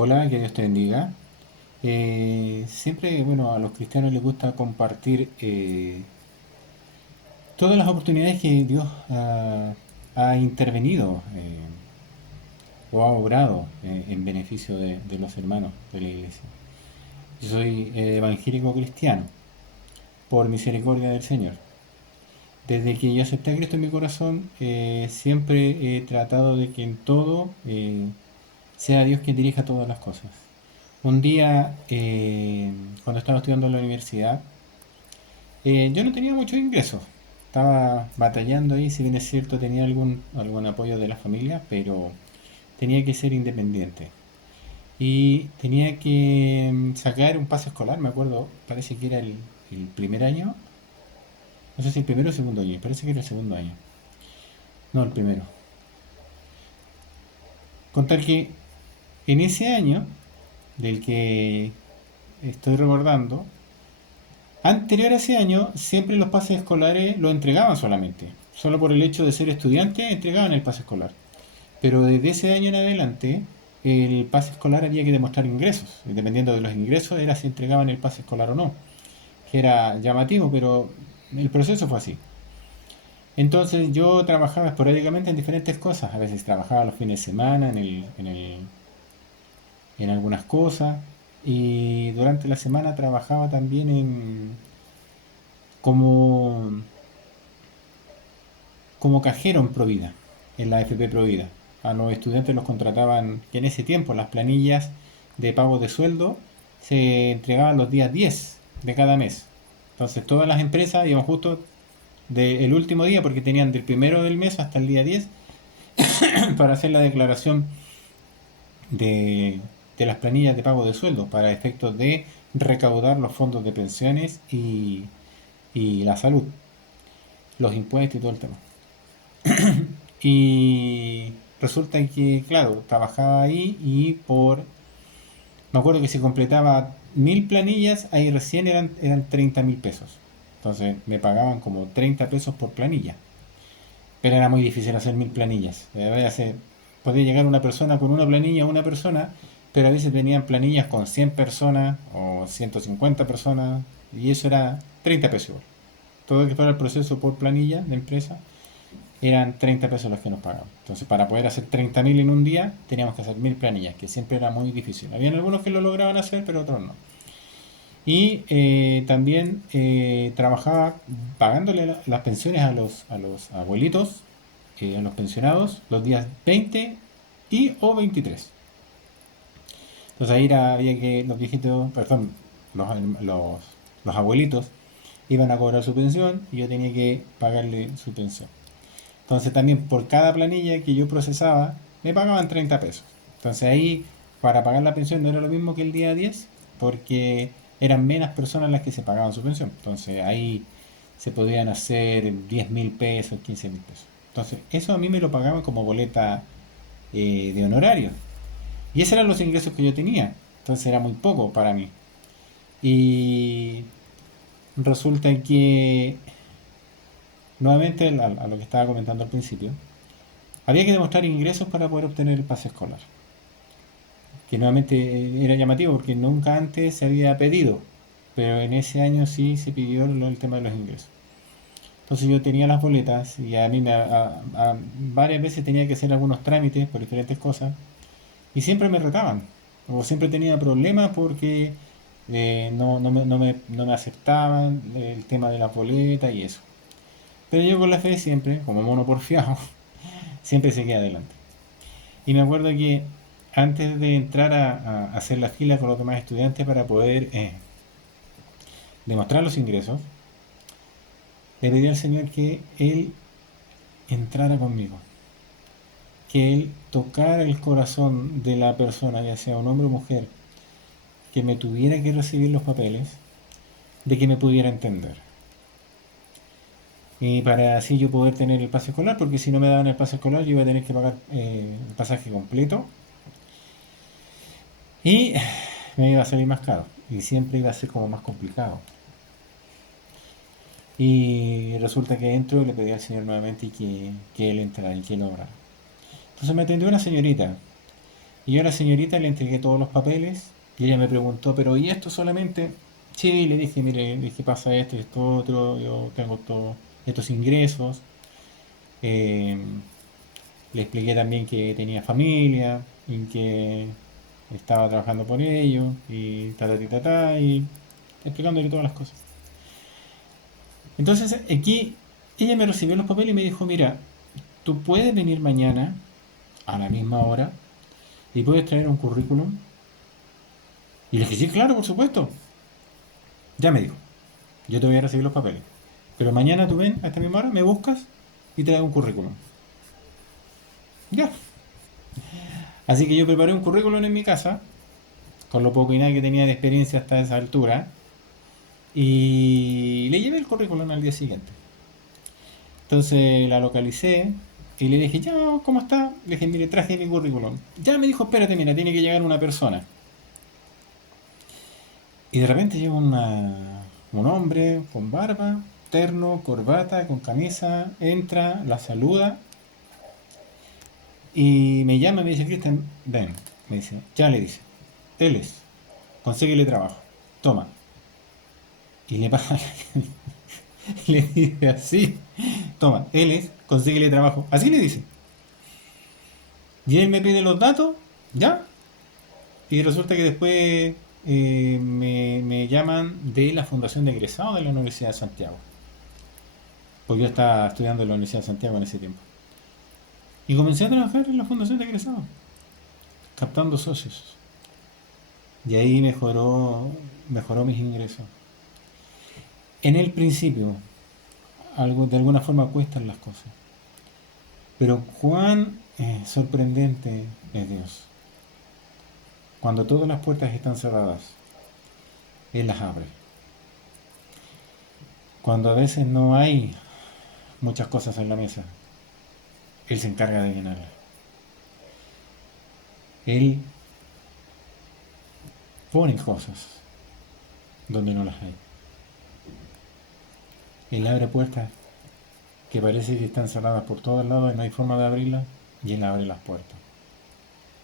Hola, que Dios te bendiga. Siempre, bueno, a los cristianos les gusta compartir todas las oportunidades que Dios ha intervenido o ha obrado en beneficio de los hermanos de la iglesia. Yo soy evangélico cristiano, por misericordia del Señor. Desde que yo acepté a Cristo en mi corazón, siempre he tratado de que en todo sea Dios quien dirija todas las cosas. Un día, cuando estaba estudiando en la universidad, yo no tenía muchos ingresos. Estaba batallando ahí, si bien es cierto, tenía algún apoyo de la familia, pero tenía que ser independiente. Y tenía que sacar un pase escolar, me acuerdo, parece que era el primer año, no sé si el primero o el segundo año, parece que era el segundo año. No, el primero. Con tal que en ese año, del que estoy recordando, anterior a ese año, siempre los pases escolares lo entregaban solamente. Solo por el hecho de ser estudiante entregaban el pase escolar. Pero desde ese año en adelante, el pase escolar había que demostrar ingresos. Y dependiendo de los ingresos, era si entregaban el pase escolar o no. Que era llamativo, pero el proceso fue así. Entonces yo trabajaba esporádicamente en diferentes cosas. A veces trabajaba los fines de semana en algunas cosas. Y durante la semana trabajaba también como como cajero en Provida, en la FP Provida. A los estudiantes los contrataban, que en ese tiempo las planillas de pago de sueldo se entregaban los días 10 de cada mes. Entonces todas las empresas iban justo del último día, porque tenían del primero del mes hasta el día 10 para hacer la declaración de, de las planillas de pago de sueldo, para efectos de recaudar los fondos de pensiones y la salud, los impuestos y todo el tema. Y resulta que, claro, trabajaba ahí y me acuerdo que si completaba 1000 planillas, ahí recién eran 30.000 pesos. Entonces me pagaban como 30 pesos por planilla. Pero era muy difícil hacer 1000 planillas. Podía llegar una persona con una planilla, una persona, pero a veces venían planillas con 100 personas o 150 personas y eso era 30 pesos. Todo lo que fuera el proceso por planilla de empresa eran 30 pesos los que nos pagaban. Entonces, para poder hacer 30.000 en un día, teníamos que hacer 1000 planillas, que siempre era muy difícil. Habían algunos que lo lograban hacer, pero otros no. Y también trabajaba pagándole las pensiones a los abuelitos, a los pensionados, los días 20 y o 23. Entonces ahí había que los viejitos, perdón, los, los, los abuelitos iban a cobrar su pensión y yo tenía que pagarle su pensión. Entonces también por cada planilla que yo procesaba me pagaban 30 pesos. Entonces ahí para pagar la pensión no era lo mismo que el día 10 porque eran menos personas las que se pagaban su pensión. Entonces ahí se podían hacer 10.000 pesos, 15.000 pesos. Entonces eso a mí me lo pagaban como boleta de honorario. Y esos eran los ingresos que yo tenía. Entonces era muy poco para mí. Y resulta que, nuevamente a lo que estaba comentando al principio, había que demostrar ingresos para poder obtener el pase escolar, que nuevamente era llamativo porque nunca antes se había pedido, pero en ese año sí se pidió el tema de los ingresos. Entonces yo tenía las boletas y a mí varias veces tenía que hacer algunos trámites por diferentes cosas y siempre me retaban o siempre tenía problemas porque no me aceptaban el tema de las boletas y eso. Pero yo con la fe siempre, como mono porfiado, siempre seguí adelante. Y me acuerdo que antes de entrar a hacer la fila con los demás estudiantes para poder demostrar los ingresos, le pedí al Señor que Él entrara conmigo, que Él tocara el corazón de la persona, ya sea un hombre o mujer, que me tuviera que recibir los papeles, de que me pudiera entender. Y para así yo poder tener el pase escolar, porque si no me daban el pase escolar yo iba a tener que pagar el pasaje completo y me iba a salir más caro y siempre iba a ser como más complicado. Y resulta que entro y le pedí al Señor nuevamente y que Él entrara y que Él obrara. Entonces me atendió una señorita Y yo a la señorita le entregué todos los papeles y ella me preguntó, pero ¿y esto solamente? Sí, le dije, mire, le dije, pasa esto y esto otro, yo tengo todos estos ingresos. Eh, Le expliqué también que tenía familia y que estaba trabajando por ello y y explicándole todas las cosas. Entonces aquí ella me recibió los papeles y me dijo, mira, tú puedes venir mañana a la misma hora y puedes traer un currículum. Y le dije, sí, claro, por supuesto. Ya me dijo, yo te voy a recibir los papeles. Pero mañana tú ven a esta misma hora, me buscas y traes un currículum. Ya. Así que yo preparé un currículum en mi casa, con lo poco y nada que tenía de experiencia hasta esa altura, y le llevé el currículum al día siguiente. Entonces la localicé y le dije, ya, ¿cómo está? Le dije, mire, traje mi currículum. Ya me dijo, espérate, mira, tiene que llegar una persona. Y de repente llega un hombre con barba, terno, corbata, con camisa, entra, la saluda y me llama y me dice, Cristian, ven. Me dice, ya le dice, él es, consíguele trabajo, toma. Y le pasa, le dice así, toma, él es, consíguele trabajo. Así le dice. Y él me pide los datos, ya, y resulta que después me llaman de la Fundación de Egresados de la Universidad de Santiago. Pues yo estaba estudiando en la Universidad de Santiago en ese tiempo. Y comencé a trabajar en la Fundación de Egresados, captando socios. Y ahí mejoró mis ingresos. En el principio, de alguna forma cuestan las cosas. Pero cuán sorprendente es Dios. Cuando todas las puertas están cerradas, Él las abre. Cuando a veces no hay muchas cosas en la mesa, Él se encarga de llenarlas. Él pone cosas donde no las hay. Él abre puertas que parece que están cerradas por todos lados y no hay forma de abrirlas, y Él abre las puertas.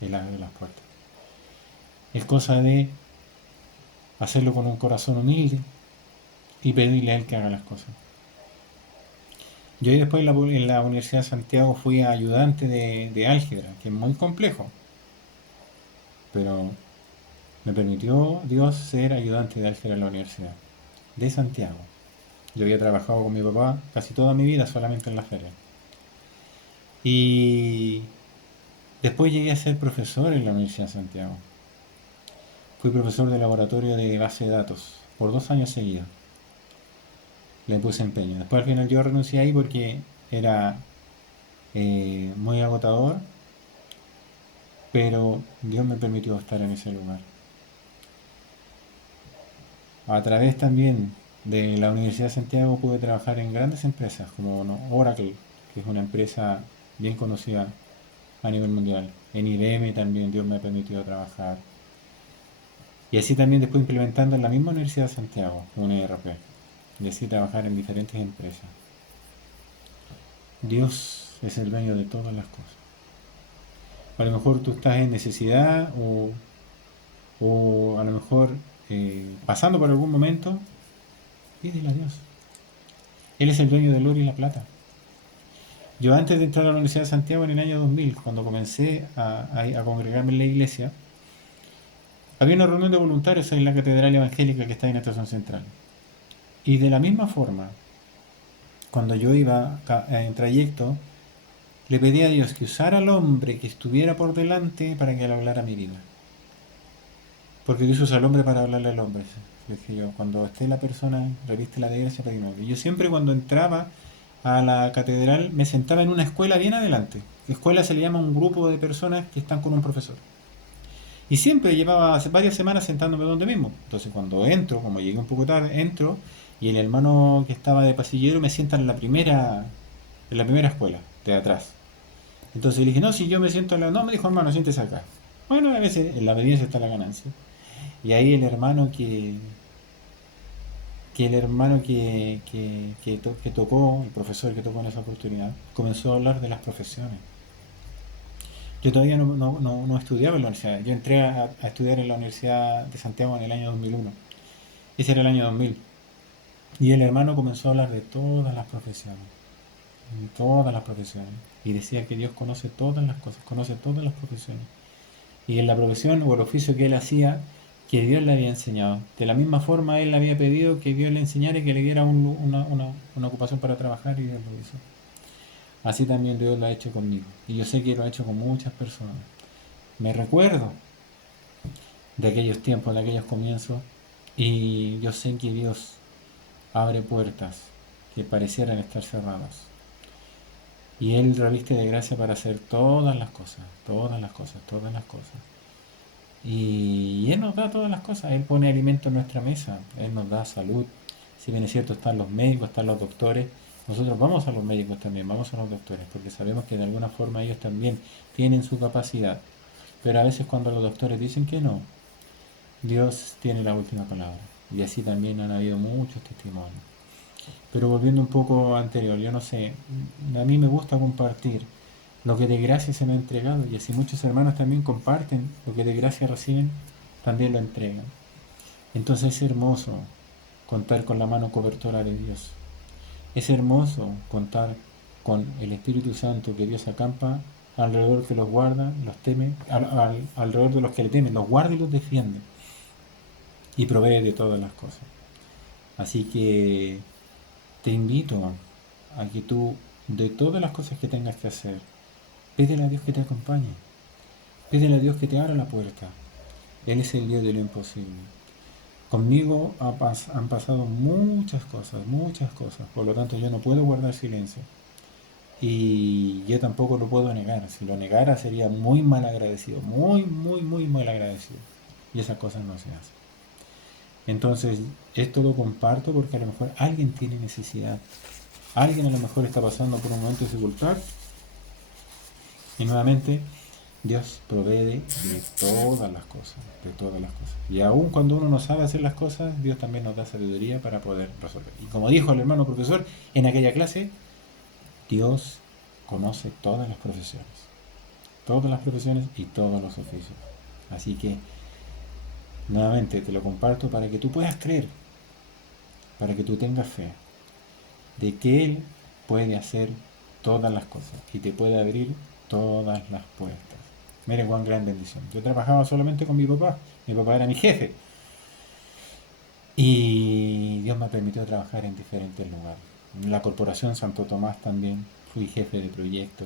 Él abre las puertas. Es cosa de hacerlo con un corazón humilde y pedirle a Él que haga las cosas. Yo después en la Universidad de Santiago fui ayudante de álgebra, que es muy complejo, pero me permitió Dios ser ayudante de álgebra en la Universidad de Santiago. Yo había trabajado con mi papá casi toda mi vida solamente en la feria. Y después llegué a ser profesor en la Universidad de Santiago. Fui profesor de laboratorio de base de datos por 2 años seguidos. Le puse empeño. Después al final yo renuncié ahí porque era muy agotador, pero Dios me permitió estar en ese lugar. A través también de la Universidad de Santiago pude trabajar en grandes empresas como Oracle, que es una empresa bien conocida a nivel mundial. En IBM también Dios me ha permitido trabajar. Y así también después implementando en la misma Universidad de Santiago, un ERP. Y así trabajar en diferentes empresas. Dios es el dueño de todas las cosas. A lo mejor tú estás en necesidad o a lo mejor pasando por algún momento, pídele a Dios. Él es el dueño del oro y la plata. Yo antes de entrar a la Universidad de Santiago en el año 2000, cuando comencé a congregarme en la iglesia, había una reunión de voluntarios en la Catedral Evangélica que está en la Estación Central. Y de la misma forma, cuando yo iba en trayecto, le pedí a Dios que usara al hombre que estuviera por delante para que le hablara a mi vida. Porque Dios usa al hombre para hablarle al hombre. Le dije yo, cuando esté la persona, reviste la de gracia, pedimos. Y yo siempre cuando entraba a la catedral me sentaba en una escuela bien adelante. Escuela se le llama a un grupo de personas que están con un profesor. Y siempre llevaba varias semanas sentándome donde mismo. Entonces cuando entro, como llegué un poco tarde, entro y el hermano que estaba de pasillero me sienta en la primera escuela, de atrás. Entonces le dije, no, si yo me siento en la... No, me dijo, hermano, siéntese acá. Bueno, a veces en la obediencia está la ganancia. Y ahí el hermano que tocó, el profesor que tocó en esa oportunidad, comenzó a hablar de las profesiones. Yo todavía no estudiaba en la universidad. Yo entré a estudiar en la Universidad de Santiago en el año 2001. Ese era el año 2000. Y el hermano comenzó a hablar de todas las profesiones. Y decía que Dios conoce todas las cosas, conoce todas las profesiones. Y en la profesión o el oficio que él hacía, que Dios le había enseñado. De la misma forma, él le había pedido que Dios le enseñara y que le diera una ocupación para trabajar y Dios lo hizo. Así también Dios lo ha hecho conmigo. Y yo sé que lo ha hecho con muchas personas. Me recuerdo de aquellos tiempos, de aquellos comienzos, y yo sé que Dios abre puertas que parecieran estar cerradas. Y Él reviste de gracia para hacer todas las cosas, todas las cosas, todas las cosas. Y Él nos da todas las cosas. Él pone alimento en nuestra mesa, Él nos da salud. Si bien es cierto, están los médicos, están los doctores, nosotros vamos a los médicos también, vamos a los doctores, porque sabemos que de alguna forma ellos también tienen su capacidad. Pero a veces cuando los doctores dicen que no, Dios tiene la última palabra. Y así también han habido muchos testimonios. Pero volviendo un poco anterior, yo no sé, a mí me gusta compartir lo que de gracia se me ha entregado y así muchos hermanos también comparten lo que de gracia reciben, también lo entregan. Entonces es hermoso contar con la mano cobertora de Dios. Es hermoso contar con el Espíritu Santo que Dios acampa alrededor que los guarda, los teme, alrededor de los que le temen, los guarda y los defiende y provee de todas las cosas. Así que te invito a que tú, de todas las cosas que tengas que hacer, pídele a Dios que te acompañe, pídele a Dios que te abra la puerta. Él es el Dios de lo imposible. Conmigo han pasado muchas cosas, por lo tanto yo no puedo guardar silencio. Y yo tampoco lo puedo negar. Si lo negara sería muy mal agradecido, muy mal agradecido. Y esas cosas no se hacen. Entonces, esto lo comparto porque a lo mejor alguien tiene necesidad. Alguien a lo mejor está pasando por un momento de dificultad. Y nuevamente, Dios provee de todas las cosas, de todas las cosas. Y aun cuando uno no sabe hacer las cosas, Dios también nos da sabiduría para poder resolver. Y como dijo el hermano profesor en aquella clase, Dios conoce todas las profesiones y todos los oficios. Así que, nuevamente, te lo comparto para que tú puedas creer, para que tú tengas fe, de que Él puede hacer todas las cosas y te puede abrir todas las puertas. Miren cuán gran bendición. Yo trabajaba solamente con mi papá era mi jefe y Dios me permitió trabajar en diferentes lugares. En la Corporación Santo Tomás también fui jefe de proyecto,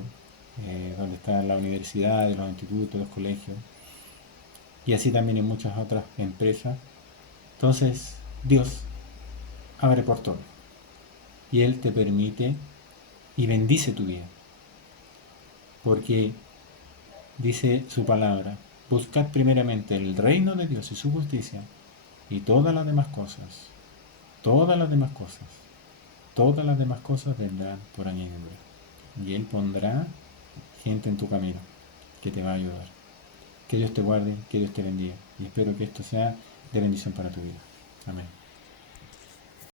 donde están las universidades, los institutos, los colegios y así también en muchas otras empresas. Entonces Dios abre por todo y Él te permite y bendice tu vida. Porque dice su palabra, buscad primeramente el reino de Dios y su justicia y todas las demás cosas, todas las demás cosas, todas las demás cosas vendrán por añadidura. Y Él pondrá gente en tu camino que te va a ayudar. Que Dios te guarde, que Dios te bendiga. Y espero que esto sea de bendición para tu vida. Amén.